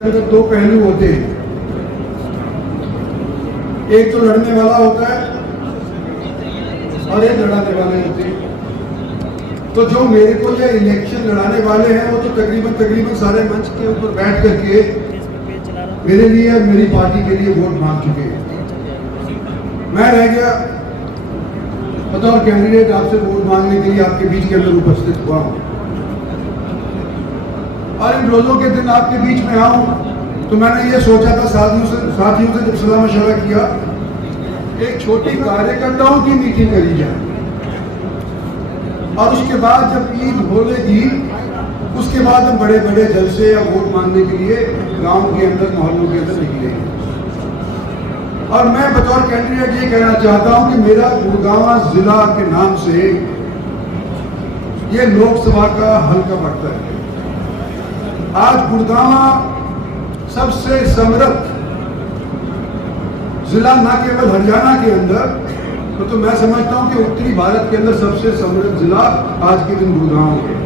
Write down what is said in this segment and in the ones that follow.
दो पहलू होते हैं, एक तो लड़ने वाला होता है और एक लड़ाने वाले होते हैं। तो जो मेरे को ये इलेक्शन लड़ाने वाले हैं वो तो तकरीबन सारे मंच के ऊपर बैठ करके मेरे लिए और मेरी पार्टी के लिए वोट मांग चुके हैं। मैं रह गया बतौर कैंडिडेट आपसे वोट मांगने के लिए आपके बीच के अंदर उपस्थित हुआ हूँ और इन रोजों के दिन आपके बीच में आऊं तो मैंने ये सोचा था साथियों से जब सलाह मशवरा किया, एक छोटी कार्यकर्ताओं की मीटिंग करी जाए और उसके बाद जब ईद होलेगी उसके बाद हम बड़े बड़े जलसे या वोट मांगने के लिए गांव के अंदर मोहल्लों के अंदर निकलेंगे। और मैं बतौर कैंडिडेट ये कहना चाहता हूं कि मेरा गुड़गांव जिला के नाम से ये लोकसभा का हल्का पड़ता है। आज गुड़गांव सबसे समृद्ध जिला न केवल हरियाणा के अंदर तो मैं समझता हूं कि उत्तरी भारत के अंदर सबसे समृद्ध जिला आज के दिन गुड़गांव है।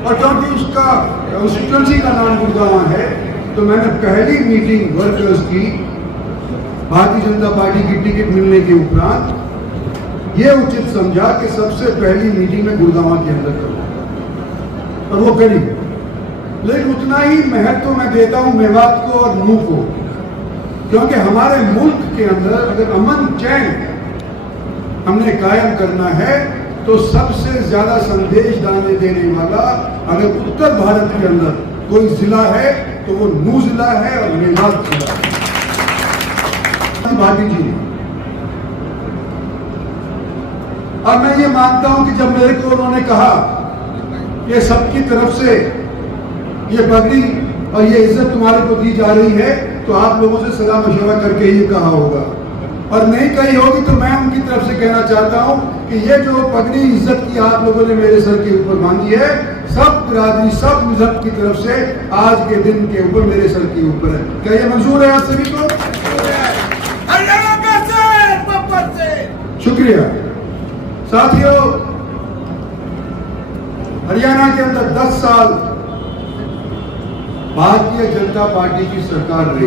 और क्योंकि उसका कॉन्स्टिट्यूएंसी का नाम गुड़गांव है तो मैंने पहली मीटिंग वर्कर्स की भारतीय जनता पार्टी की टिकट मिलने के उपरांत ये उचित समझा कि सबसे पहली मीटिंग में गुड़गांव के अंदर करूं और वो करी। लेकिन उतना ही महत्व मैं देता हूं मेवात को और नूह को, क्योंकि हमारे मुल्क के अंदर अगर अमन चैन हमने कायम करना है तो सबसे ज्यादा संदेश देने वाला अगर उत्तर भारत के अंदर कोई जिला है तो वो नूह जिला है और मेवात जिला है। भाटी जी और मैं ये मानता हूं कि जब मेरे को उन्होंने कहा कि सबकी तरफ से ये पगड़ी और ये इज्जत तुम्हारे को दी जा रही है तो आप लोगों से सलाह मशवरा करके ये कहा होगा और नहीं कही होगी तो मैं उनकी तरफ से कहना चाहता हूं कि ये जो पगड़ी इज्जत की आप लोगों ने मेरे सर के ऊपर मांगी है, सब बिरादरी सब मजहब की तरफ से आज के दिन के ऊपर मेरे सर के ऊपर है। क्या ये मंजूर है आप सभी को? शुक्रिया साथियों। हरियाणा के अंदर 10 साल भारतीय जनता पार्टी की सरकार रही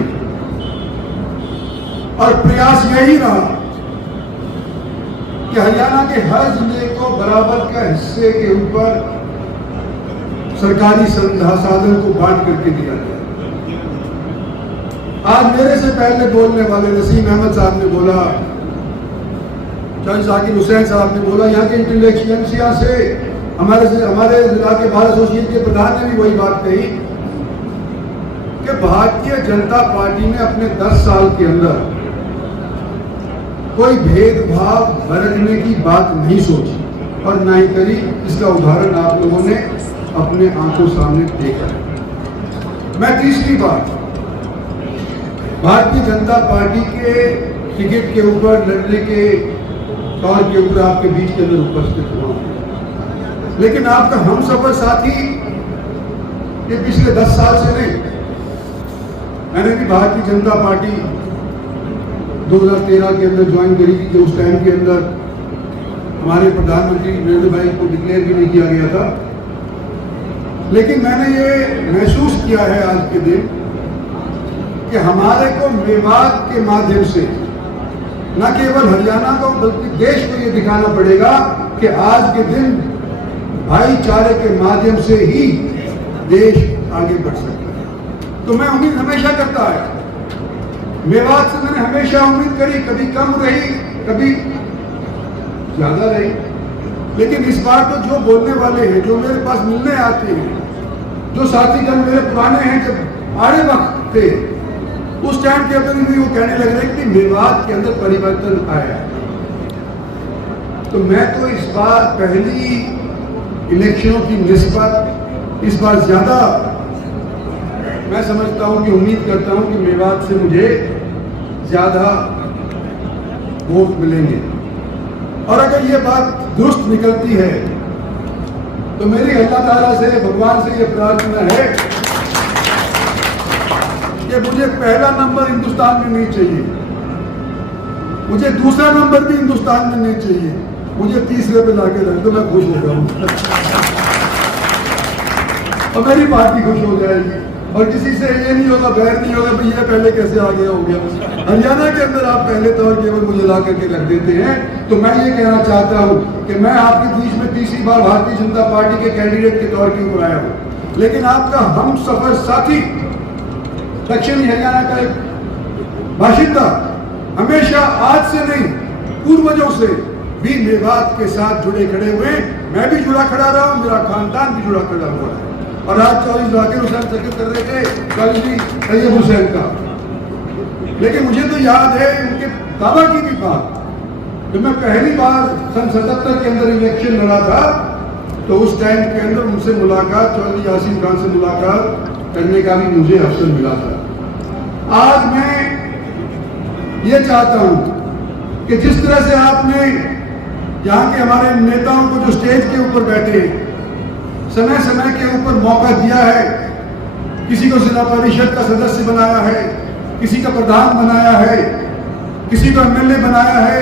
और प्रयास यही रहा कि हरियाणा के हर जिले को बराबर का हिस्से के ऊपर सरकारी संसाधन को बांट करके दिया गया। आज मेरे से पहले बोलने वाले नसीम अहमद साहब ने बोला, चाहे जाकिर हुसैन साहब ने बोला, यहाँ के इंटेलेक्चुअलिया से हमारे जिला के बार एसोसिएशन के प्रधान ने भी वही बात कही कि भारतीय जनता पार्टी ने अपने 10 साल के अंदर कोई भेदभाव बरतने की बात नहीं सोची और ना ही करी। इसका उदाहरण आप लोगों ने अपने आंखों सामने देखा। मैं तीसरी बार भारतीय जनता पार्टी के टिकट के ऊपर लड़ने के तौर के ऊपर आपके बीच के अंदर उपस्थित हुआ, लेकिन आपका हमसफर साथी ये पिछले 10 साल से नहीं। मैंने भी भारतीय जनता पार्टी 2013 के अंदर ज्वाइन करी थी, जो उस टाइम के अंदर हमारे प्रधानमंत्री नरेंद्र भाई को डिक्लेयर भी नहीं किया गया था। लेकिन मैंने ये महसूस किया है आज के दिन कि हमारे को मेवात के माध्यम से न केवल हरियाणा को बल्कि देश को ये दिखाना पड़ेगा कि आज के दिन भाईचारे के माध्यम से ही देश आगे बढ़ सकता है। तो मैं उम्मीद हमेशा करता है, मेवात से मैंने हमेशा उम्मीद करी, कभी कम रही कभी ज्यादा रही, लेकिन इस बार तो जो बोलने वाले हैं, जो मेरे पास मिलने आते हैं, जो साथीगण मेरे पुराने हैं, जब आड़े वक्त थे उस टाइम के अंदर भी वो कहने लग रहे कि मेवात के अंदर परिवर्तन आया। तो मैं तो इस बार पहली इलेक्शनों की निस्बत इस बार ज्यादा मैं समझता हूं कि उम्मीद करता हूं कि मेवात से मुझे ज्यादा वोट मिलेंगे। और अगर ये बात दुरुस्त निकलती है तो मेरी अल्लाह ताला से, भगवान से ये प्रार्थना है कि मुझे पहला नंबर हिंदुस्तान में नहीं चाहिए, मुझे दूसरा नंबर भी हिंदुस्तान में नहीं चाहिए, मुझे तीसरे पे लाके रख दो, मैं खुश हो जाऊं। और मेरी पार्टी खुश हो जाएगी, और किसी से ये नहीं होगा, बैर नहीं होगा भाई ये पहले कैसे आ गया हो गया। हरियाणा के अंदर आप पहले तौर केवल मुझे ला करके रख देते हैं। तो मैं ये कहना चाहता हूँ कि मैं आपके बीच में तीसरी बार भारतीय जनता पार्टी के कैंडिडेट के तौर के ऊपर आया हूँ, लेकिन आपका हम सफर साथी, दक्षिणी हरियाणा का एक बाशिंदा, हमेशा आज से नहीं पूर्वजों से भी मेवात के साथ जुड़े खड़े हुए। मैं भी जुड़ा खड़ा रहा हूं, मेरा खानदान भी जुड़ा खड़ा हुआ है। और आज चौधरी जाकिर हुसैन जिक्र कर रहे थे चौधरी तैयब हुसैन का, लेकिन मुझे तो याद है उनके दादा की भी बात। जब मैं पहली बार सन 77 के अंदर इलेक्शन लड़ा था तो उस टाइम के अंदर उनसे मुलाकात, चौधरी यासीन खान से मुलाकात करने का भी मुझे अवसर मिला था। आज मैं ये चाहता हूं कि जिस तरह से आपने यहाँ के हमारे नेताओं को जो स्टेज के ऊपर बैठे समय समय के ऊपर मौका दिया है, किसी को जिला परिषद का सदस्य बनाया है, किसी का प्रधान बनाया है, किसी को एमएलए बनाया है,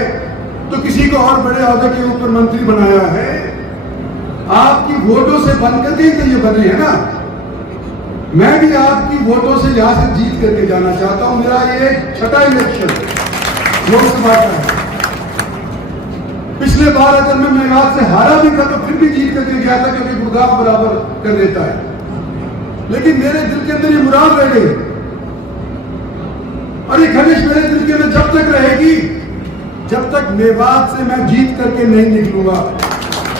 तो किसी को और बड़े ओहदे के ऊपर मंत्री बनाया है। आपकी वोटों से बनकर के तो ये बने हैं ना। मैं भी आपकी वोटों से यहां से जीत करके जाना चाहता हूं। मेरा ये 6वां इलेक्शन लोकसभा का है। पिछले बार अगर मैं मेवात से हारा भी था तो फिर भी जीत करके गया था, क्योंकि गुड़गांव बराबर कर देता है। लेकिन मेरे दिल के अंदर ये मुराद रह गई, और ये खलिश मेरे दिल के अंदर जब तक रहेगी जब तक मेवात से मैं जीत करके नहीं निकलूंगा।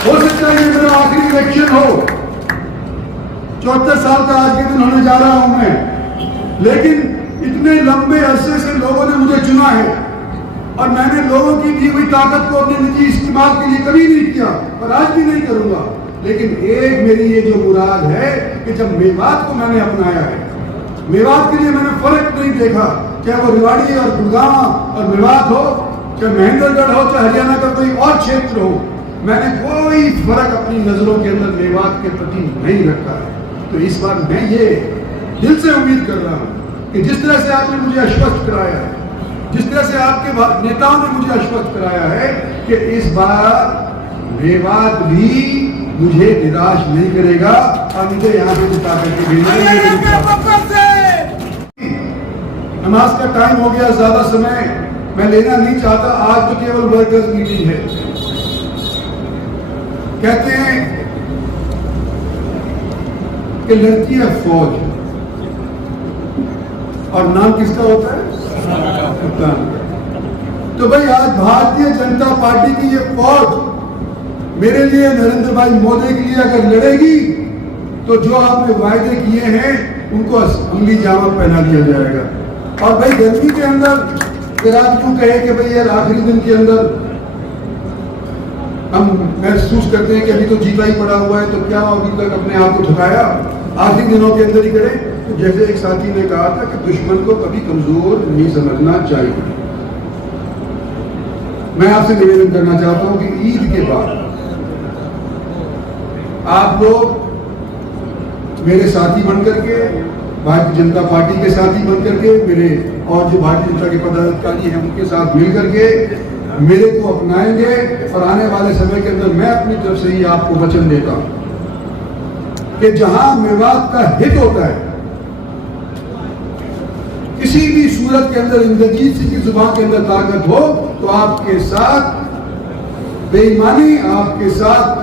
हो सकता है ये मेरा आखिरी इलेक्शन हो, 74 साल का आज के दिन होने जा रहा हूं मैं, लेकिन इतने लंबे अरसे से लोगों ने मुझे चुना है और मैंने लोगों की दी हुई ताकत को अपने निजी इस्तेमाल के लिए कभी नहीं किया और आज भी नहीं करूंगा। लेकिन एक मेरी ये जो मुराद है कि जब मेवात को मैंने अपनाया है, मेवात के लिए मैंने फर्क नहीं देखा, चाहे वो रेवाड़ी और गुड़गांव और मेवात हो, चाहे महेंद्रगढ़ हो, चाहे हरियाणा का कोई और क्षेत्र हो, मैंने कोई फर्क अपनी नजरों के अंदर मेवात के प्रति नहीं रखा है। तो इस बार मैं ये दिल से उम्मीद कर रहा हूं कि जिस तरह से आपने मुझे आश्वस्त कराया है, जिस तरह से आपके नेताओं ने मुझे आश्वस्त कराया है कि इस बार मेवात भी मुझे निराश नहीं करेगा और मुझे यहाँ पे जिता करके भेजना। नमाज का टाइम हो गया, ज्यादा समय मैं लेना नहीं चाहता। आज तो केवल वर्कर्स मीटिंग है। कहते हैं कि लड़की है फौज, और नाम किसका होता है? तो भाई आज भारतीय जनता पार्टी की ये फौज मेरे लिए, नरेंद्र भाई मोदी के लिए अगर लड़ेगी तो जो आपने वायदे किए हैं उनको असली जामा पहना दिया जाएगा। और भाई गर्मी के अंदर फिर आप क्यों कहे कि भाई यार आखिरी दिन के अंदर हम महसूस करते हैं कि अभी तो जीता ही पड़ा हुआ है, तो क्या अभी तक अपने आप को ठुकाया, आखिरी दिनों के अंदर ही करे। तो जैसे एक साथी ने कहा था कि दुश्मन को कभी कमजोर नहीं समझना चाहिए। मैं आपसे निवेदन करना चाहता हूं कि ईद के बाद आप लोग मेरे साथी बनकर के, भारतीय जनता पार्टी के साथी बनकर के, मेरे और जो भारतीय जनता के पदाधिकारी हैं उनके साथ मिलकर के मेरे को अपनाएंगे। और आने वाले समय के अंदर मैं अपनी तरफ से ही आपको वचन देता हूं कि जहां मेवात का हित होता है, किसी भी सूरत के अंदर इंद्रजीत सिंह की जुबान के अंदर ताकत हो, तो आपके साथ बेईमानी, आपके साथ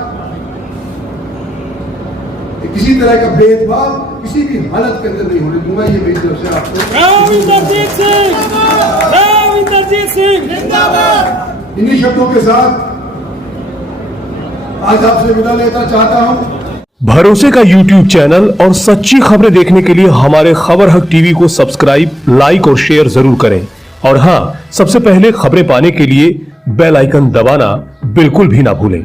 किसी तरह का भेदभाव किसी भी हालत के अंदर नहीं होने दूंगा। ये मेरी तरफ से आपको इन्हीं शब्दों के साथ आज आपसे विदा लेना चाहता हूं। भरोसे का YouTube चैनल और सच्ची खबरें देखने के लिए हमारे खबर हक टीवी को सब्सक्राइब, लाइक और शेयर जरूर करें। और हां, सबसे पहले खबरें पाने के लिए बेल आइकन दबाना बिल्कुल भी ना भूलें।